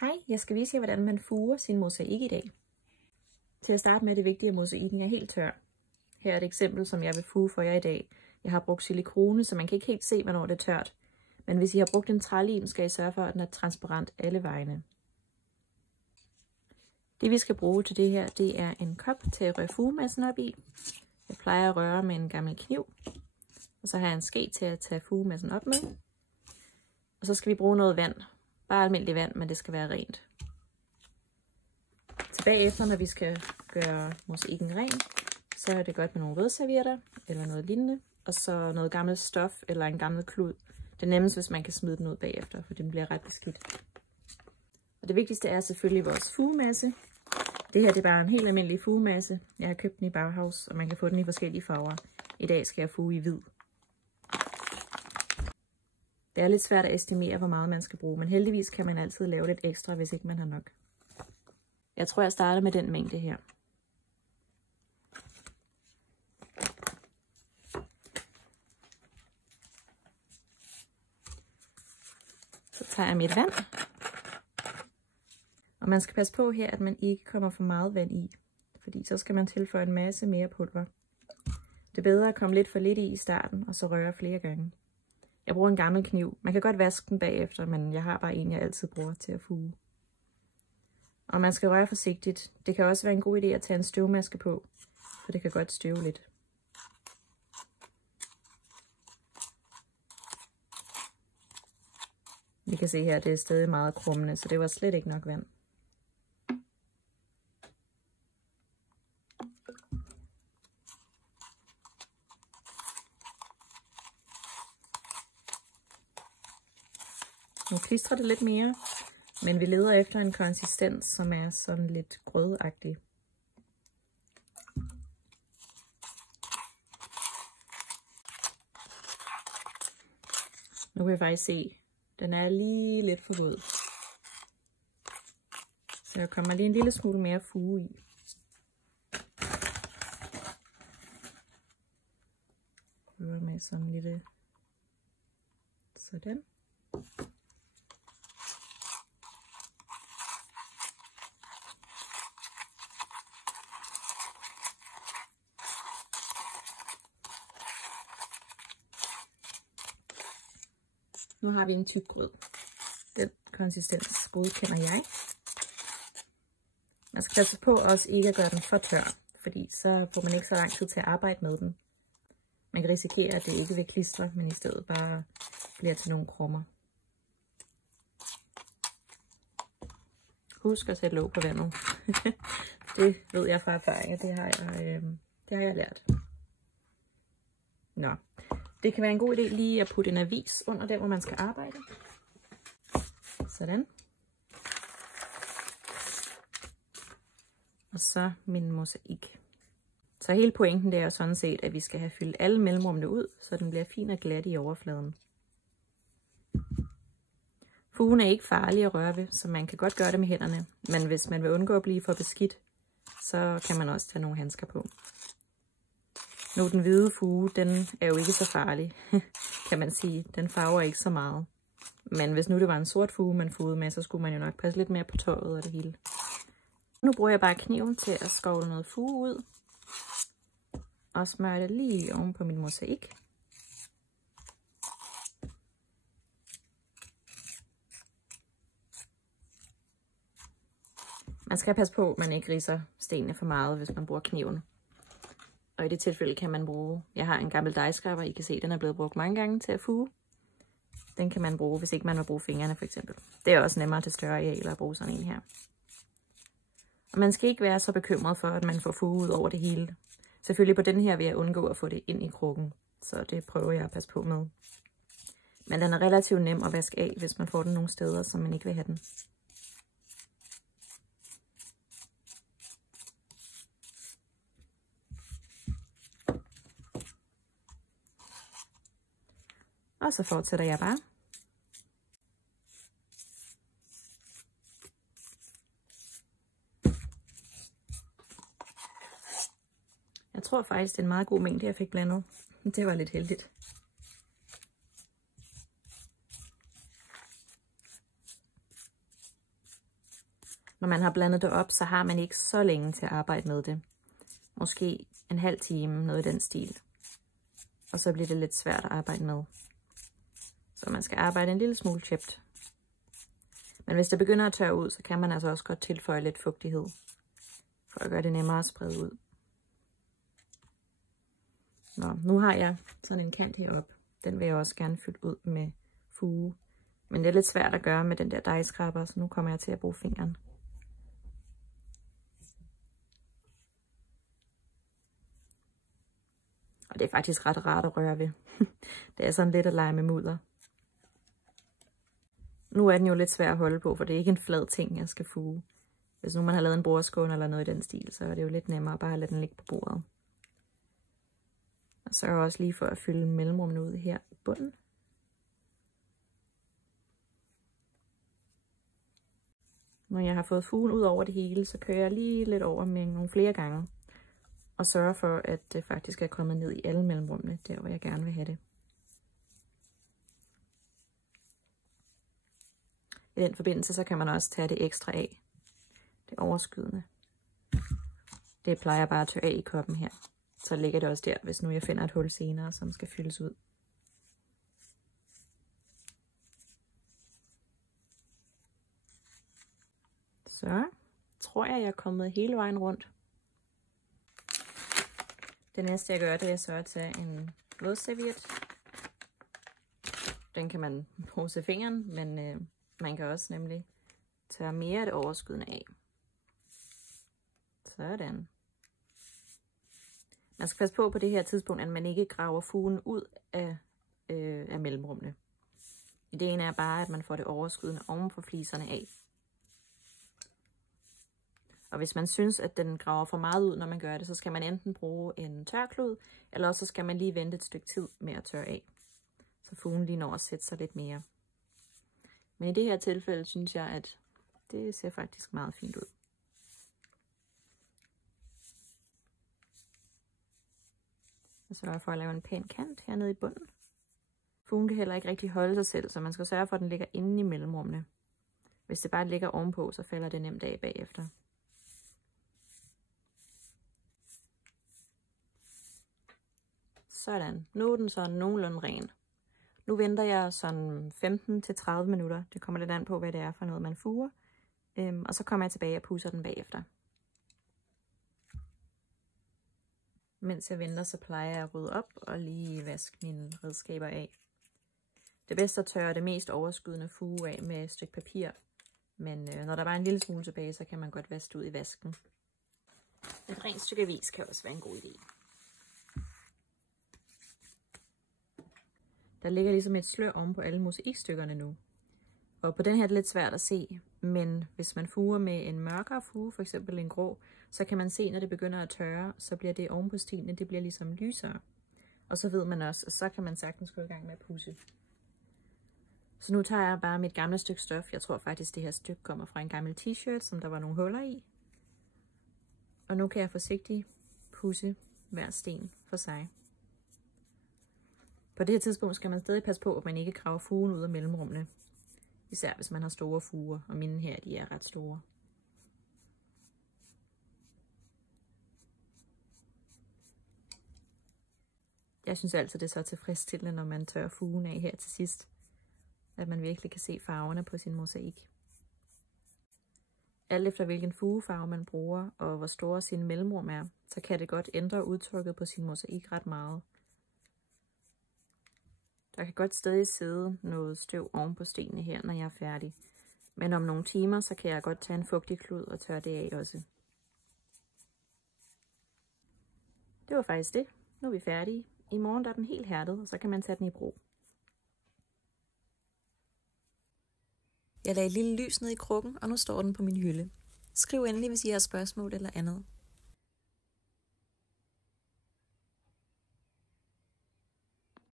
Hej, jeg skal vise jer, hvordan man fuger sin mosaik i dag. Til at starte med er det vigtigt, at mosaikken er helt tør. Her er et eksempel, som jeg vil fuge for jer i dag. Jeg har brugt silikone, så man kan ikke helt se, hvornår det er tørt. Men hvis I har brugt en trælim, skal I sørge for, at den er transparent alle vejene. Det vi skal bruge til det her, det er en kop til at røre fugemassen op i. Jeg plejer at røre med en gammel kniv. Og så har jeg en ske til at tage fugemassen op med. Og så skal vi bruge noget vand. Bare almindelig vand, men det skal være rent. Tilbage efter, når vi skal gøre mosaikken ren, så er det godt med nogle vådservietter eller noget lignende. Og så noget gammelt stof eller en gammel klud. Det er nemmest, hvis man kan smide den ud bagefter, for den bliver ret beskidt. Og det vigtigste er selvfølgelig vores fugemasse. Det her det er bare en helt almindelig fugemasse. Jeg har købt den i Bauhaus, og man kan få den i forskellige farver. I dag skal jeg fuge i hvid. Det er lidt svært at estimere, hvor meget man skal bruge, men heldigvis kan man altid lave lidt ekstra, hvis ikke man har nok. Jeg tror, jeg starter med den mængde her. Så tager jeg mit vand. Og man skal passe på her, at man ikke kommer for meget vand i, fordi så skal man tilføje en masse mere pulver. Det er bedre at komme lidt for lidt i starten, og så røre flere gange. Jeg bruger en gammel kniv. Man kan godt vaske den bagefter, men jeg har bare en, jeg altid bruger til at fuge. Og man skal røre forsigtigt. Det kan også være en god idé at tage en støvmaske på, for det kan godt støve lidt. Vi kan se her, at det er stadig meget krummende, så det var slet ikke nok vand. Nu klistrer det lidt mere, men vi leder efter en konsistens, som er sådan lidt grødagtig. Nu kan jeg faktisk se, at den er lige lidt for våd. Så der kommer lige en lille smule mere fuge i. Prøver med sådan lidt sådan. Nu har vi en tyk grød. Den konsistens godkender jeg. Man skal passe på også ikke at gøre den for tør, fordi så får man ikke så lang tid til at arbejde med den. Man kan risikere, at det ikke vil klistre, men i stedet bare bliver til nogle krummer. Husk at sætte låg på vandet. Det ved jeg fra erfaring, det har jeg lært. Nå. Det kan være en god idé lige at putte en avis under der, hvor man skal arbejde. Sådan. Og så min mosaik. Så hele pointen det er sådan set, at vi skal have fyldt alle mellemrummene ud, så den bliver fin og glat i overfladen. Fugen er ikke farlig at røre ved, så man kan godt gøre det med hænderne. Men hvis man vil undgå at blive for beskidt, så kan man også tage nogle handsker på. Nu den hvide fuge, den er jo ikke så farlig, kan man sige. Den farver ikke så meget. Men hvis nu det var en sort fuge, man fugede med, så skulle man jo nok passe lidt mere på tøjet og det hele. Nu bruger jeg bare kniven til at skovle noget fuge ud. Og smøre det lige oven på min mosaik. Man skal passe på, at man ikke ridser stenene for meget, hvis man bruger kniven. Og i det tilfælde kan man bruge, jeg har en gammel dejskraber, I kan se, den er blevet brugt mange gange til at fuge. Den kan man bruge, hvis ikke man vil bruge fingrene for eksempel. Det er også nemmere til større arealer at bruge sådan en her. Og man skal ikke være så bekymret for, at man får fuge ud over det hele. Selvfølgelig på den her vil jeg undgå at få det ind i krukken, så det prøver jeg at passe på med. Men den er relativt nem at vaske af, hvis man får den nogle steder, som man ikke vil have den. Og så fortsætter jeg bare. Jeg tror faktisk, det er en meget god mængde, jeg fik blandet. Det var lidt heldigt. Når man har blandet det op, så har man ikke så længe til at arbejde med det. Måske en halv time, noget i den stil. Og så bliver det lidt svært at arbejde med. Så man skal arbejde en lille smule tjept. Men hvis det begynder at tørre ud, så kan man altså også godt tilføje lidt fugtighed. For at gøre det nemmere at sprede ud. Nå, nu har jeg sådan en kant heroppe. Den vil jeg også gerne fylde ud med fuge. Men det er lidt svært at gøre med den der dejskraber, så nu kommer jeg til at bruge fingeren. Og det er faktisk ret rart at røre ved. Det er sådan lidt at lege med mudder. Nu er den jo lidt svær at holde på, for det er ikke en flad ting, jeg skal fuge. Hvis nu man har lavet en bordskål eller noget i den stil, så er det jo lidt nemmere bare at lade den ligge på bordet. Og så er jeg også lige for at fylde mellemrummene ud her i bunden. Når jeg har fået fugen ud over det hele, så kører jeg lige lidt over med nogle flere gange. Og sørger for, at det faktisk er kommet ned i alle mellemrummene, der hvor jeg gerne vil have det. I den forbindelse, så kan man også tage det ekstra af. Det overskydende. Det plejer jeg bare at tørre af i koppen her. Så ligger det også der, hvis nu jeg finder et hul senere, som skal fyldes ud. Så tror jeg er kommet hele vejen rundt. Det næste jeg gør, det er så at tage en vådserviet. Den kan man bruge til fingeren, men man kan også nemlig tørre mere af det overskydende af. Sådan. Man skal passe på det her tidspunkt, at man ikke graver fugen ud af mellemrummene. Ideen er bare, at man får det overskydende oven på fliserne af. Og hvis man synes, at den graver for meget ud, når man gør det, så skal man enten bruge en tørklud, eller også så skal man lige vente et stykke tid med at tørre af. Så fugen lige når at sætte sig lidt mere. Men i det her tilfælde synes jeg, at det ser faktisk meget fint ud. Jeg sørger for at lave en pæn kant hernede i bunden. Fugen kan heller ikke rigtig holde sig selv, så man skal sørge for, at den ligger inde i mellemrummene. Hvis det bare ligger ovenpå, så falder det nemt af bagefter. Sådan, nu er den så nogenlunde ren. Nu venter jeg sådan 15-30 minutter. Det kommer lidt an på, hvad det er for noget, man fuger. Og så kommer jeg tilbage og pudser den bagefter. Mens jeg venter, så plejer jeg at rydde op og lige vaske mine redskaber af. Det er bedst at tørre det mest overskydende fuge af med et stykke papir. Men når der bare er en lille smule tilbage, så kan man godt vaske det ud i vasken. Et rent stykke avis kan også være en god idé. Der ligger ligesom et slør oven på alle mosaikstykkerne nu. Og på den her er det lidt svært at se, men hvis man fuger med en mørkere fuge, f.eks. en grå, så kan man se, når det begynder at tørre, så bliver det oven på stenene, det bliver ligesom lysere. Og så ved man også, og så kan man sagtens gå i gang med at pudse. Så nu tager jeg bare mit gamle stykke stof. Jeg tror faktisk, det her stykke kommer fra en gammel t-shirt, som der var nogle huller i. Og nu kan jeg forsigtigt pudse hver sten for sig. På det her tidspunkt skal man stadig passe på, at man ikke graver fugen ud af mellemrummene. Især hvis man har store fuger, og mine her, de er ret store. Jeg synes altid, det er så tilfredsstillende, når man tørrer fugen af her til sidst. At man virkelig kan se farverne på sin mosaik. Alt efter hvilken fugefarve man bruger, og hvor store sin mellemrum er, så kan det godt ændre udtrykket på sin mosaik ret meget. Der kan godt stadig sidde noget støv oven på stenene her, når jeg er færdig. Men om nogle timer, så kan jeg godt tage en fugtig klud og tørre det af også. Det var faktisk det. Nu er vi færdige. I morgen der er den helt hærdet, og så kan man tage den i brug. Jeg lagde et lille lys ned i krukken, og nu står den på min hylde. Skriv endelig, hvis I har spørgsmål eller andet.